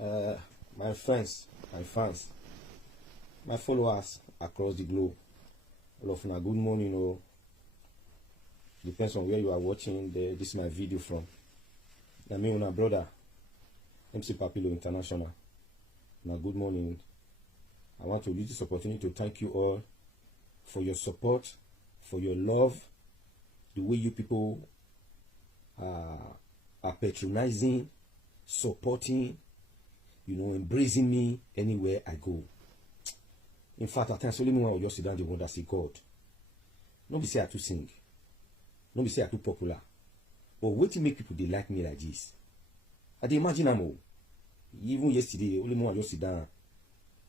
Uh, my friends, my fans, my followers across the globe, all of you, good morning. Depends on where you are watching this is my video from. I mean, my brother, MC Papilo International. Now, good morning. I want to use this opportunity to thank you all for your support, for your love, the way you people are patronizing, supporting, embracing me anywhere I go. In fact, at times only one will just sit down the wonder say, God, not be say I too sing, not be say I too popular, but what to make people they like me like this? I dey imagine am. Even yesterday, only one just sit down.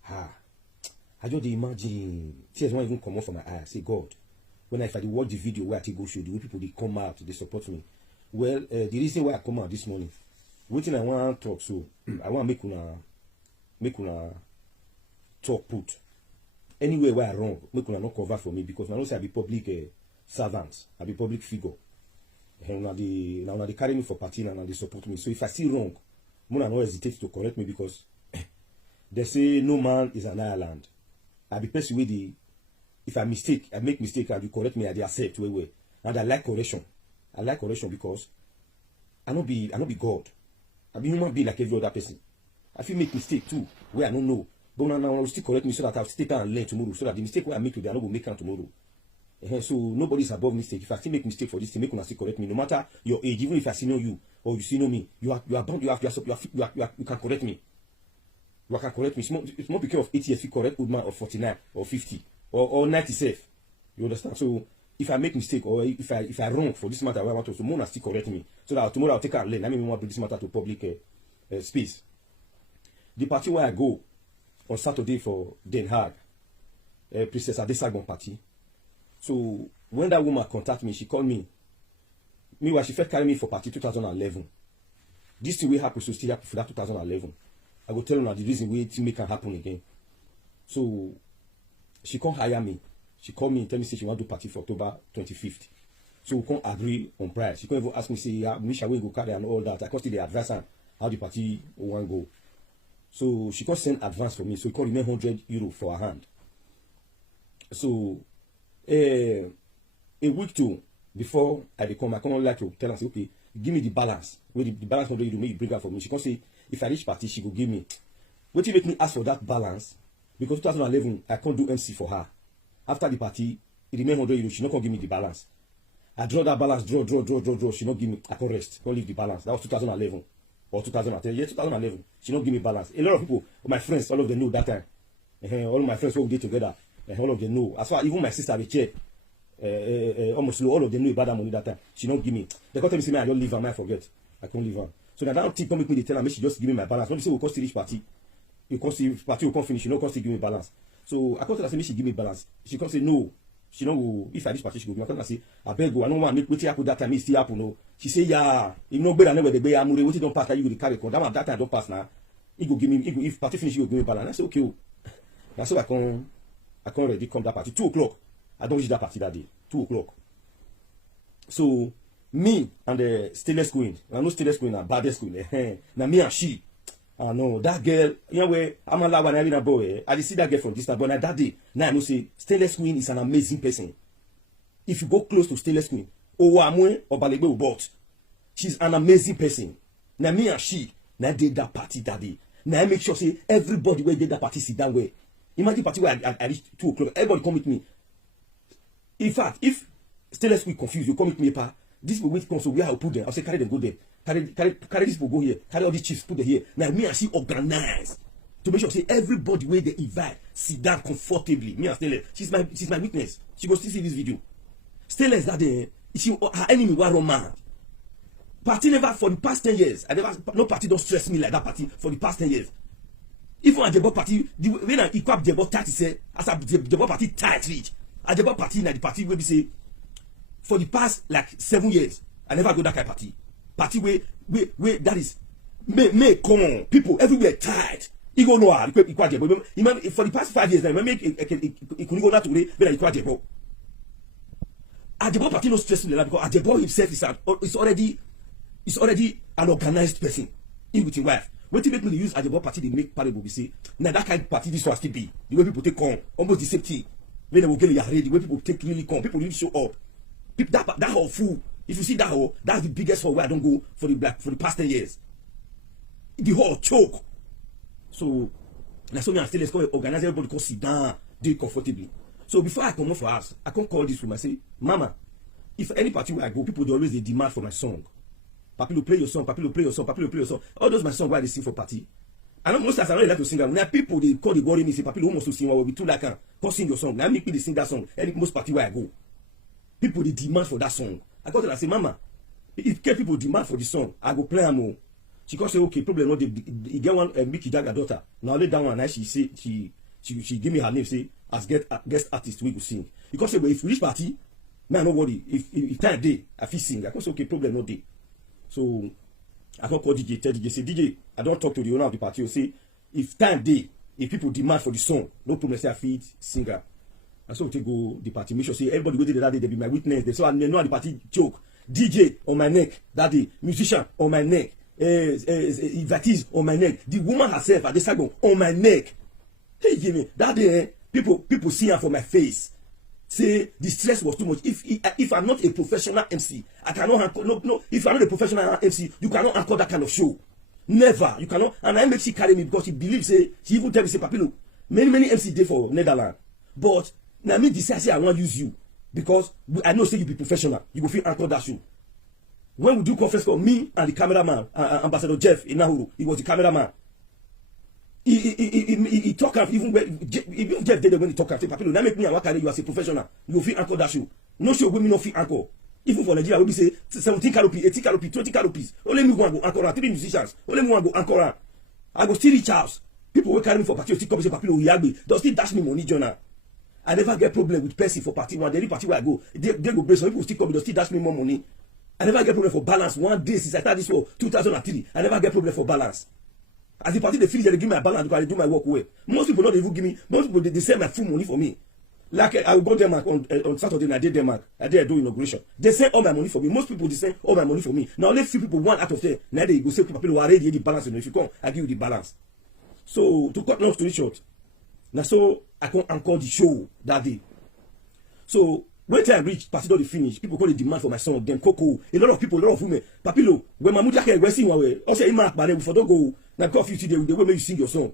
I just dey imagine tears won't even come off from my eyes. Say, God, if I watch the video where I take go show the way people they come out, they support me. Well, the reason why I come out this morning, waiting I want to talk, so I want to make una talk put. Anywhere where I wrong, make una not cover for me because I know say I be public servant, I be public figure. And now they carry me for party and they support me. So if I see wrong, I not hesitate to correct me because they say no man is an island. I be person with if I make mistake and you correct me, I accept way. And I like correction. I like correction because I not be God. I be human being like every other person. I feel make mistake too, where I don't know. But now I will still correct me so that I'll still and learn tomorrow. So that the mistake where I make today, I not will make tomorrow. So nobody's above mistake. If I still make mistake for this thing, make una still correct me. No matter your age, even if I see know you or you see know me, you are bound. You can correct me. You can correct me. It's not because of 8 years you correct old man of 49 or 50 or 97. You understand? So if I make mistake or if I wrong for this matter, I want to, so Mona still correct me. So that tomorrow I'll take and learn. I mean, we want to bring this matter to public space. The party where I go on Saturday for Den Haag, Princess Adesagnon party. So when that woman contacted me, she called me. Meanwhile, she first carried me for party 2011. This thing will happen, so still happen for that 2011. I will tell her the reason why it make can happen again. So she can't hire me. She called me and tell me say she want to party for October 25th. So we can't agree on price. She can't even ask me say, yeah, Misha will go carry and all that. I can't still the advance her how the party want go. So she can't send advance for me. So it can't remain €100 for her hand. So a week two before I come, I can't like to tell her say, okay, give me the balance. Where the balance $100 make you bring her for me. She can't say if I reach party, she will give me. What you make me ask for that balance? Because 2011 I can't do MC for her. After the party, it remain €100. She not gonna give me the balance. I draw that balance, draw. She not give me. I can't rest. Can't leave the balance. That was 2011 or 2010. Yeah, 2011. She not give me balance. A lot of people, my friends, all of them know that time. All of my friends who did together. All of them know. As far even my sister, the chair, almost all of them know about that money that time. She not give me. They can't tell me, say, I don't leave her, I forget. I can't leave her. So now that people make me tell her, she just give me my balance. When they say we'll cost reach party, you cost party will come finish, you know, cost give me balance. So I can't tell her, say, she give me balance. She can't say no. She don't go. If I reach party, she go. I can't say, I beg go. I don't want to make what happen that time. It still happen. No. She say, yeah. You know better than where they be. I'm ready. What don't pass? You will carry. That time don't pass now. He go give me. If party finish, he will give me balance. I say okay. That's so I can't already come that party. 2 o'clock. I don't reach that party that day. 2 o'clock. So me and the stainless queen. I know stainless queen and baddest queen. Now me and she. I know that girl. You know where I'm allowed when I mean a boy. I see that girl from distance, but now that day, now I know say stainless queen is an amazing person. If you go close to stainless queen, she's an amazing person. Now me and she, now did that party that day. Now I make sure say everybody where did that party sit down where. Imagine party where I reach 2 o'clock. Everybody come with me. In fact, if stainless queen confused, you come with me, pa. This will wait come so where I'll put them. I'll say carry them, go there. Carry this people go here. Carry all these chiefs, put them here. Now me and she organize to make sure say everybody where they invite sit down comfortably. Me and Stainless, she's my witness. She go still see this video. Stainless that day, her enemy was mad. Party never for the past 10 years. No party don't stress me like that party for the past 10 years. Even at the party, when I equip the party say as the party tight reach. At the party na the party where we say for the past like 7 years, I never go that kind of party. Party where that is may come on people everywhere tight. You go no for the past 5 years now, make it could go not to when I equip the Adebo party no stress me because Adebo himself is already an organized person. In with his wife. What make me use Ajabo party they make parable, we say, now that kind of party this one still be. The way people take on, almost the safety. When they will get ready, the way people take really come, people really show up. People, that hall full. If you see that hall, that's the biggest hall where I don't go for the past 10 years. The hall choke. So, that's why I'm still let's go organize everybody can sit down, do it comfortably. So before I come up for us, I can't call this room. I say, Mama, if any party where I go, people they always they demand for my song. Papilo play your song, Papilo play your song, Papilo play your song. All those my song why they sing for party. I know most times I don't like to sing them. Now people they call the worry me say Papilo wants to sing or we too like can sing your song. Now make me they sing that song. Any most party where I go. People they demand for that song. I got to say, Mama, if people demand for the song, I go play them. She can say, okay, problem not the get one Mickey Jagger daughter. Now lay down and she say she give me her name, say as guest artist we go sing. You can say, but if we reach party, man, no worry. If time day, I feel sing. I can say, okay, problem not day. So I can call DJ, tell DJ, say DJ, I don't talk to the owner of the party. You say, if time day, if people demand for the song, no problem, say I feed singer. And so we take go the party. Make sure say everybody go there that day, they be my witness. They so I know the party joke. DJ on my neck that day, musician on my neck, Vatis on my neck, the woman herself Adesagnon on my neck. Hey, give me that day. People see her for my face. Say the stress was too much. If I'm not a professional MC, I cannot anchor. No. If I'm not a professional MC, you cannot anchor that kind of show. Never. You cannot. And I make she carry me because she believes. Say she even tell me say Papilo. Many MC day for Netherlands, but now me decide say I want to use you because I know say you be professional. You go feel anchor that show. When we do conference call, me and the cameraman, Ambassador Jeff in Nahuru, he was the cameraman. He talk even when Jeff did when he talk after Papilo. Now make me and what carry you as a professional. You will feel anchor that show. No show women not feel anchor. Even for Nigeria, we be say 17 canopy, 18 canopy, 20 canopies. Only me one go anchor 3 musicians. Only me one go anchor. I go still reach house. People will carry me for party, still come say Papilo Yagbe. They still dash me money, Jonah. I never get problem with person for party one. Every party where I go, they go brace. Some people still come, they still dash me more money. I never get problem for balance. One day since I started this for 2003, I never get problem for balance. As the party they finish, they give me a balance because I do my work well. Most people don't even give me. Most people they send my full money for me. Like I will go Denmark on Saturday and I did Denmark. I did do inauguration. They send all my money for me. Most people they send all my money for me. Now let's see people one out of 10. Now they go say people are ready the balance. If you come, I give you the balance. So to cut long story short, now so I can anchor the show that day. So when time reach, party don't finish. People call the demand for my song. Then Coco, a lot of women. Papilo, when my mother can sing one way, also a mark, but then before don't go. Now call 50 days, they will make you sing your song.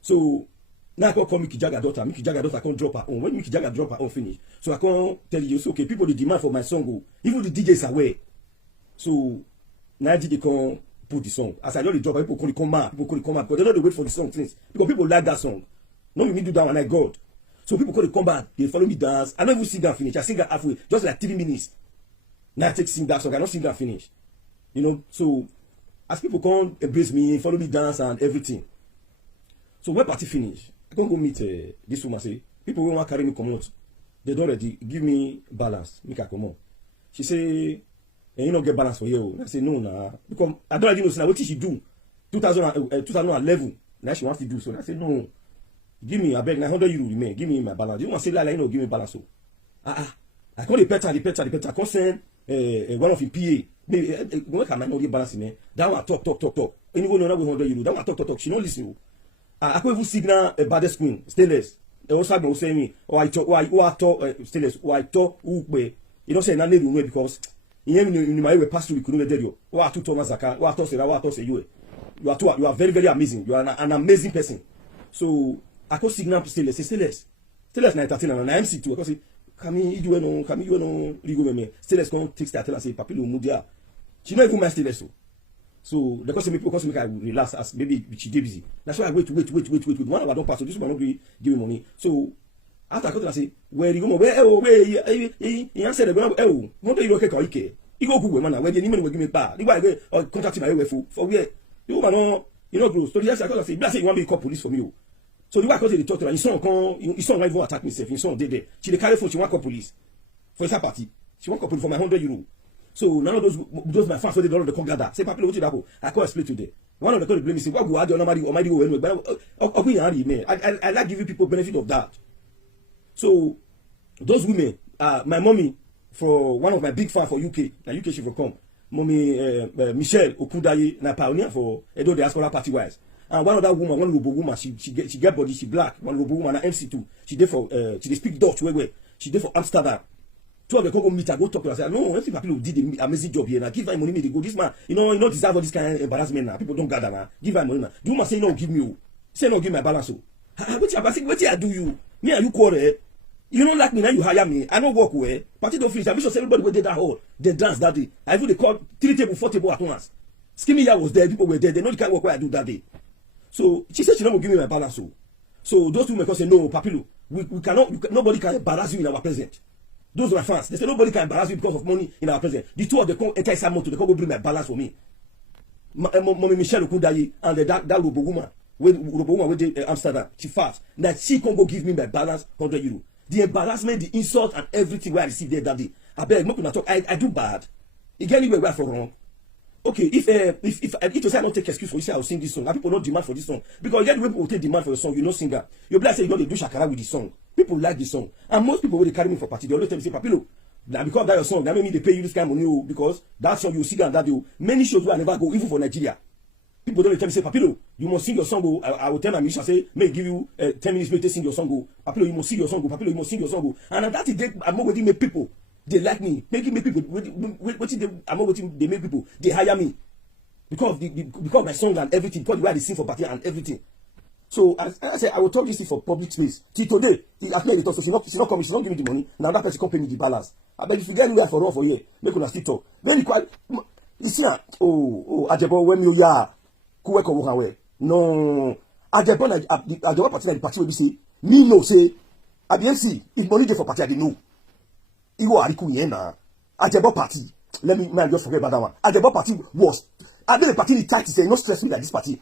So now I can call Mickey Jagger daughter. Mickey Jagger daughter can't drop her own. When Mickey Jagger drop her own finish, so I can tell you, so okay, people the demand for my song go. Even the DJs are aware. So now DJ can put the song. As I know the drop, people call it come out. People call it come out because they know they wait for the song things. Because people like that song. Not me do that and I God. So people call it come back. They follow me dance. I don't even sing that finish. I sing that halfway, just like 3 minutes. Now I take sing that song. I don't sing that finish. You know, so as people come embrace me, follow me dance and everything. So when party finish, I can go meet this woman. Say people who want carry me come out. They don't ready give me balance. Make I come out. She say, you don't get balance for you. I say no, nah. Because I don't really know what she do. 2011. Now she wants to do so. I say no. Give me, I beg, 100 euro remain. Give me my balance. You want to say like, give me balance. So, I call the petter. I can't send one of the PA. Maybe when I not get balance in there. That one talk. Anyone know 100 euro. That one talk. She don't listen. I can't even signal a bad screen, stainless. They also have say me, or I talk stainless, or I talk you don't say nothing room because in my way pass through, you couldn't get you. Or I talk Thomas Zaka, or I talk say you. You are very, very amazing. You are an amazing person. So I call signal stainless. Stainless 913 and an MC too. I say, come you know, Rigo me. Stainless come take that and say, Papilo Mudia. She not even my stainless. So the person because I relax as maybe she did busy. That's why I wait. One hour don't pass. So this one not be give me money. So after I got to say, where you go, where he answered the ground, what do you look at? You go Google man, where the money will give me back. You go or contact my way for where you know, bro. So yes, I got to say, bless you want me call police from you. So the way I got to talk to her, his son not even attack myself. His son did there. She dey carry phone. She want call police for her party. She want call police for my 100 euro. So none of those my fans, so they don't call gather. Say Papilo, what you do? I call explain today. One of the blame me say, "What go add your number or my go anyway?" But I like giving people benefit of that. So those women, my mommy for one of my big fans for UK. Now UK she will come. Michelle Okudaye, na pioneer for Edo Diaspora Party wise. And one other woman, one Robo woman, she get body, she black. One Robo woman, MC2. She did for she speak Dutch where. She did for Amsterdam. Two of the go meet her, go talk to her. Say, no, MC Papilo did an amazing job here. Now give her money, they go. This man, you know, deserve all this kind of embarrassment now. People don't gather now. Give her money now. Do must say no, give me. Say no, give my balance. What I do you? Me and you quarrel. You don't like me now, you hire me. I don't work well. Party don't finish. I wish everybody who did that hall. They dance that day. I even they called 3 table, 4 table at once. Skinny here was there, people were there. They know the kind of work I do that day. So she said she don't give me my balance. So those two may say, no, Papilo, we cannot, nobody can embarrass you in our presence. Those are my fans. They say nobody can embarrass you because of money in our presence. The two of them come enter inside motor, they come go bring my balance for me. Mommy Michelle Okudaye and that Robo woman, with Amsterdam, she fast. Now she can go give me my balance €100. The embarrassment, the insult, and everything where I received there that day. I beg, not talk. I do bad. You get anywhere where I for wrong. Okay, if you say I don't take excuse for you, say I'll sing this song. And people don't demand for this song because you get the people who take demand for your song. You know singer. Your black say you don't do shakara with the song. People like the song, and most people when they carry me for party, they always tell me say Papilo. Now because that your song, that make me they pay you this kind of money because that song you see and that do many shows where I never go even for Nigeria. People don't tell me say Papilo, you must sing your song. I will tell my musician say, may give you 10 minutes to sing your song. Papilo, you must sing your song. Papilo, you must sing your song. And that is I'm not waiting make people. They like me, making people. I'm not waiting. They make people. They hire me because my song and everything. Because the way they sing for party and everything. So as I said, I will talk this for public space. Till today, he has made it also. She not coming. She not giving me the money. Now that person come pay me the balance. I bet if you get anywhere for run for here, make una still talk. Very quiet. You see now. Oh, Ajebo when you ya. No, Ajebo party na the party wey be say me know say at the MC if money dey for party I dey know. Iwo ariku yen na Ajebo party. Let me just forget about that one. Ajebo party was I been the party the tight say no stress me like this party.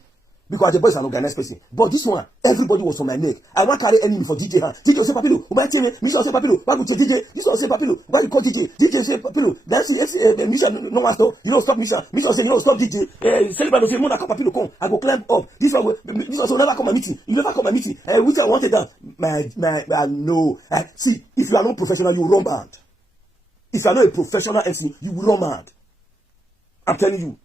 Because Ajebo is an organized person. But this one, everybody was on my neck. I want to carry enemy for DJ hand. DJ say Papilo, why tell me? Misha say Papilo, why go to DJ? This one say Papilo, why you call DJ? DJ say Papilo. Then see Misha no one stop. You don't stop Misha. Misha say you don't stop DJ. Celebrate say Mona come Papilo come. I go climb up. This one say never come my meeting. You never come my meeting. Which I wanted that. My no. See, if you are not professional, you run mad. If you are not a professional MC, you will run mad. I'm telling you.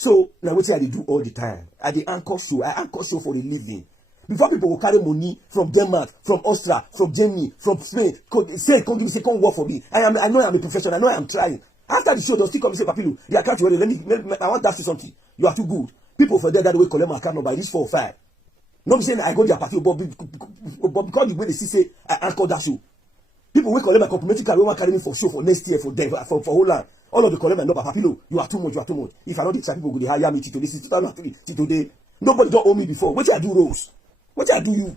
So now what I do all the time? I the anchor show. I anchor show for a living. Before people will carry money from Denmark, from Austria, from Germany, from Spain, come work for me. I know I'm a professional. I know I'm trying. After the show, they'll still come and say, Papilo, the account you I want that to say something. You are too good. People for that way collect my account number. This 4 or 5. Not saying I go to their party, but because the way they see say I anchor that show. People will collect my complimentary card. Will carry me for show for next year for Denver for Holland. All of the collect my number. Papilo, you are too much. You are too much. If I know the people go to hire me till today, since 2003 till today, nobody don't owe me before. What I do, Rose? What I do you?